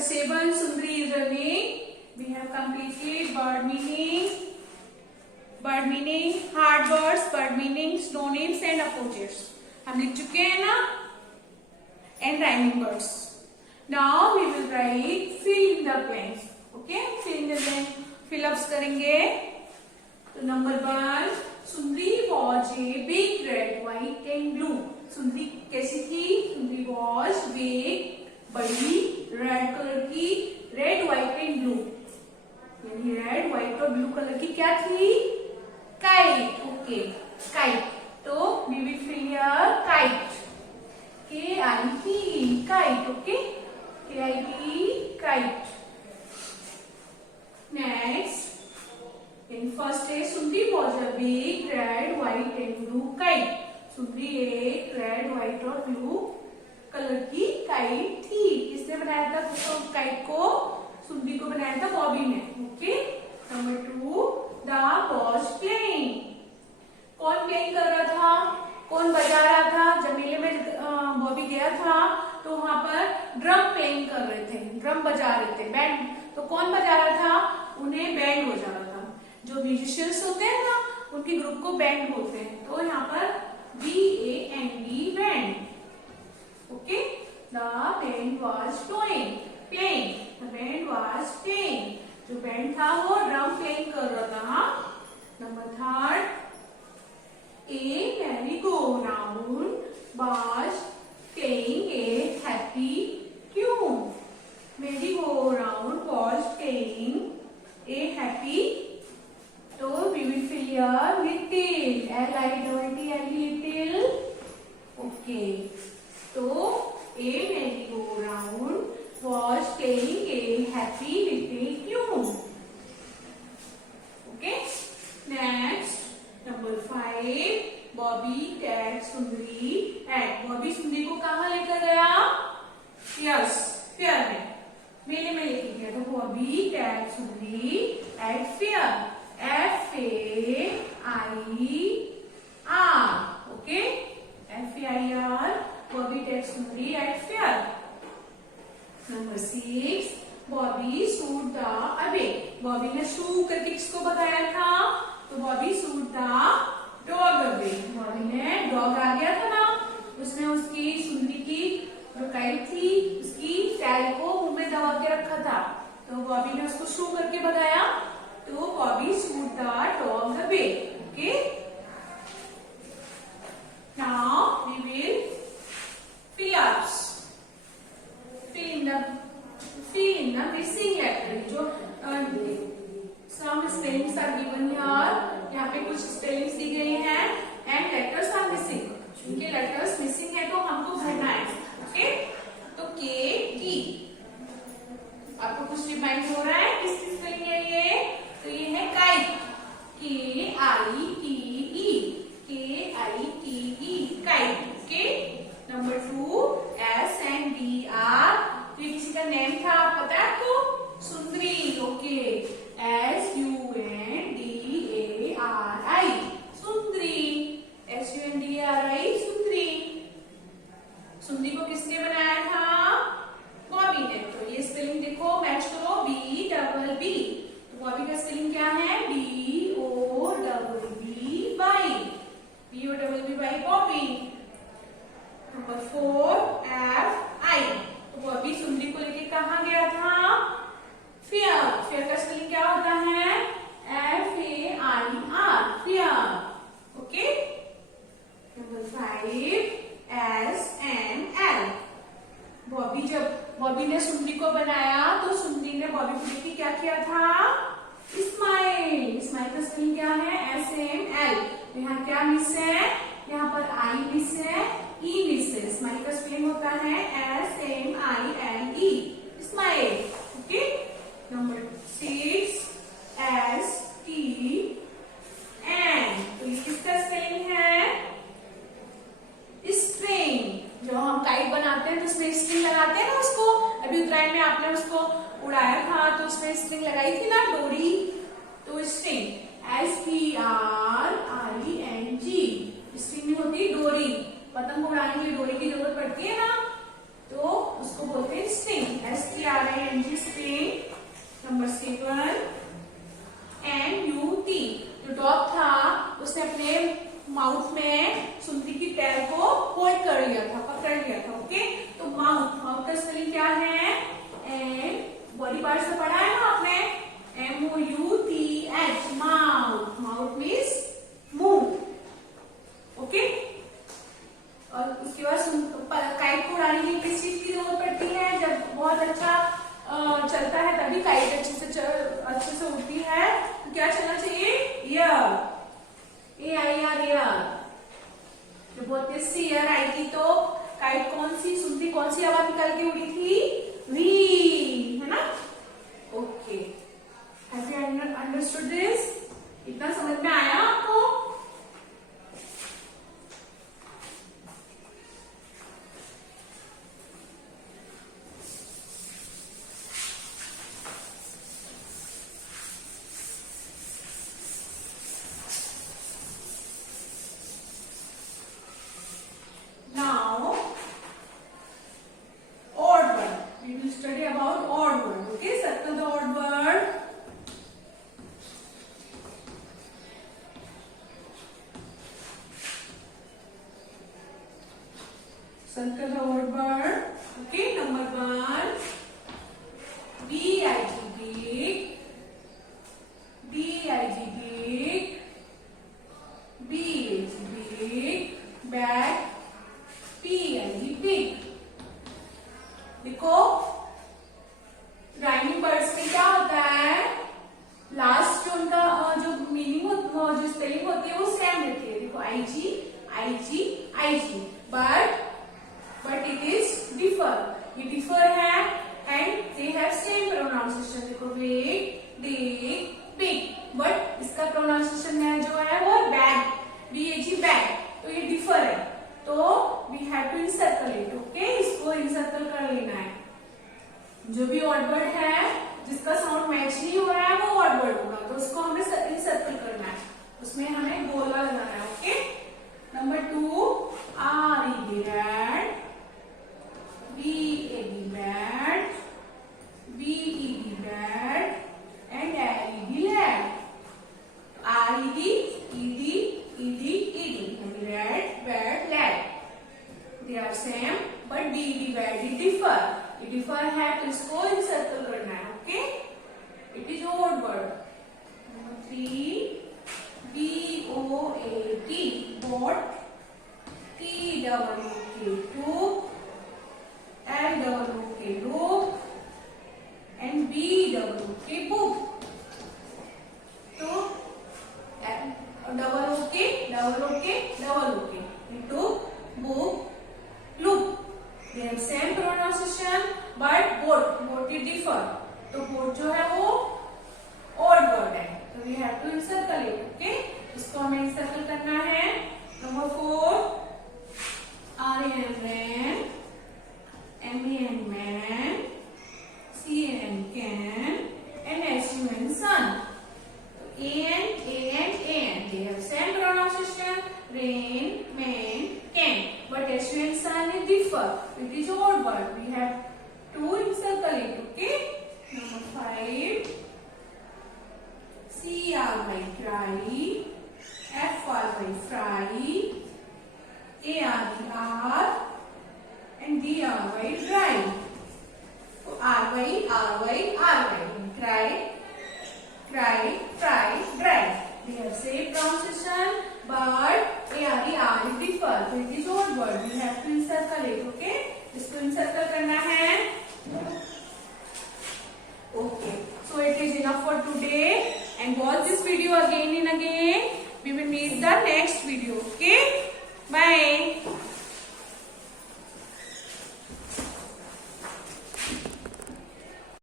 7 Sundari is running. We have completed bird meaning, hard words, bird meaning, synonyms and opposites. हम लिख चुके हैं ना, and rhyming words. Now we will write fill in the blanks. Okay, fill in the blank. Fill ups करेंगे. तो number 1, Sundari was a big red, white and blue. सुंदरी कैसी थी? सुंदरी was big, बड़ी, रेड कलर की, red white and blue, यानी red white और blue colour की क्या थी? काइट. Okay, kite. तो we will fill here kite. KIT, kite. Okay, KIT, kite. Next, in first है Sundari was a big red, white and blue kite. सुंदरी एक red, white और blue colour की kite थी. किसने बनाया था तो काइट को? सुंदरी को बनाया था बॉबी ने. Okay. Number 2, the was playing. कौन प्लेइंग कर रहा था? कौन बजा रहा था? जब मेले में बॉबी गया था तो वहां पर ड्रम प्लेइंग कर रहे थे, ड्रम बजा रहे थे, बैंड. तो कौन बजा रहा था? उन्हें बैंड बजा रहा था. जो म्यूजिशियंस होते हैं ना, उनके ग्रुप को बैंड बोलते हैं. तो यहाँ पर BAND, band. Okay, the band was playing. The band was playing. जो बैंड था वो ड्रम प्लेइंग कर रहा था. Number 3, a merry-go-round was playing a happy tune. Merry-go-round was playing a happy. तो we will fill here little, little. Okay. तो a merry-go-round was playing a happy little tune. Okay. Next, number 5, Bobby takes Sundari at. Bobby सुंदरी को कहाँ लेकर गया? Yes, fair में, मेले में लेकर गया. तो Bobby takes Sundari at fair. FAIR. Okay, FAIR. Bobby takes Sundari at fair. Number 6, Bobby shooed the away. Bobby ने शू करके किसको बताया था? तो Bobby shooed the dog away. Bobby ने डॉग आ गया था ना, उसने उसकी सुंदरी की जो काइट थी उसकी टैल को मुंह में दबा के रखा था. तो Bobby ने उसको शू करके बताया. तो Bobby shooed the dog away. Okay. Now we will fill ups. Fill in the missing letter. जो some spellings are given here. यहाँ पे कुछ spellings दी गई हैं and letters are missing. उनके letters missing है तो हमको भरना है. Okay. तो KT. आपको कुछ रिमाइंड हो रहा है किसकी स्पेलिंग है ये? तो ये है kite. KITE. Kite. Okay. Number 2, SNDR. तो ये किसी का नेम था, पता है आपको? सुंदरी. ओके. SUNDARI. सुंदरी. SUNDARI, सुंदरी. सुंदरी को किसने बनाया था? बॉबी ने. तो ये स्पेलिंग देखो, मैच करो. BBB. तो बॉबी का स्पेलिंग क्या है? BOBBY. बॉबी. Number 4, FI. तो बॉबी सुंदरी को लेके कहाँ गया था? फेयर. फेयर का स्पेलिंग क्या होता है? FAIR. Fair. Okay. Number 5, SNL. Bobby ने सुंदरी को बनाया तो सुंदरी ने बॉबी को लेके क्या किया था? स्माइल. स्माइल का स्पेलिंग क्या है? SML. यहाँ क्या मिस है? यहाँ पर I मिस है, E मिस है. स्माइल का स्पेलिंग होता है SMILE. Smile. Okay. Number 6, STN. तो इसका स्पेलिंग है स्ट्रिंग. जो हम काइट बनाते हैं तो उसमें स्ट्रिंग लगाते हैं ना उसको. अभी उत्तरायण में आपने उसको उड़ाया था तो उसमें स्ट्रिंग लगाई थी ना, डोरी. तो स्ट्रिंग STRING. स्ट्रिंग में होती है डोरी. पतंग उड़ाने के लिए डोरी की जरूरत पड़ती है ना, तो उसको बोलते हैं स्ट्रिंग. STRING. माउथ में सुंदरी की टेल को होल्ड कर लिया था, पकड़ लिया था। ओके, तो माउथ, माउथ का स्पेलिंग क्या है? एम, बॉडी पार्ट से पढ़ा है ना आपने, MOUTH, माउथ। माउथ मीन्स मुंह। ओके, और उसके बाद काइट को उड़ाने के लिए किस चीज की जरूरत पड़ती है? जब बहुत अच्छा चलता है तभी काइट अच्छे से उड़ती है। तो क्या चलना चाहिए? Air, AIR, air. जब बहुत तेज सी एयर आई थी तो काइट कौन सी, सुंदरी कौन सी आवाज निकाल के उड़ी थी? वी, है ना? Okay, have you understood this? इतना समझ में आया आपको? Circle the odd word. Okay, number 1, BIG, big, BIG, big, BAG, big, bag, PIG, big. देखो राइमिंग वर्ड्स में क्या होता है? लास्ट जो उनका जो मीनिंग जो स्पेलिंग होती है वो सेम रहती है। देखो IG, but it is differ. ये differ है and they have same pronunciation. देखो big, big, but इसका pronunciation है जो है वो bag, BAG, bag. तो ये differ है, तो we have to encircle it. Okay, इसको encircle कर लेना है। जो भी odd word है जिसका साउंड मैच नहीं हो रहा है वो odd word होगा, तो उसको हमें encircle करना है, उसमें हमें गोला लगाना है। Okay, number 2, RED, red, BAD, bad, BED, bad, and LED, lad. RED, ED, red, bad, lad. They are same, but BED, bad, it differ. It differ है तो इसको encircle करना है। Okay, it is odd word. Number 3, BOAT, boat, TOOK, LOOK, look, and BOOK, book. तो OOK, took, book, look. They have same pronunciation, but boat it differ. तो boat जो है वो odd word है, तो we have to encircle it. Okay, इसको हमें encircle करना है। Number 4, RAN, ran, MAN, man, CAN, can, and SUN, sun. AN, they have same pronunciation, rain, man, can, but SUN, sun is differ. It is odd word. We have to encircle it. Okay. Number 5, CRY, cry, FRY, fry, ARY, and DRY, dry. So RY, cry, fry, dry. They have same pronunciation, but ARY differ. So it is odd word. We have to encircle it. Okay, इसको encircle करना है। Okay, so it is enough for today, and watch this video again and again. We will meet the next video.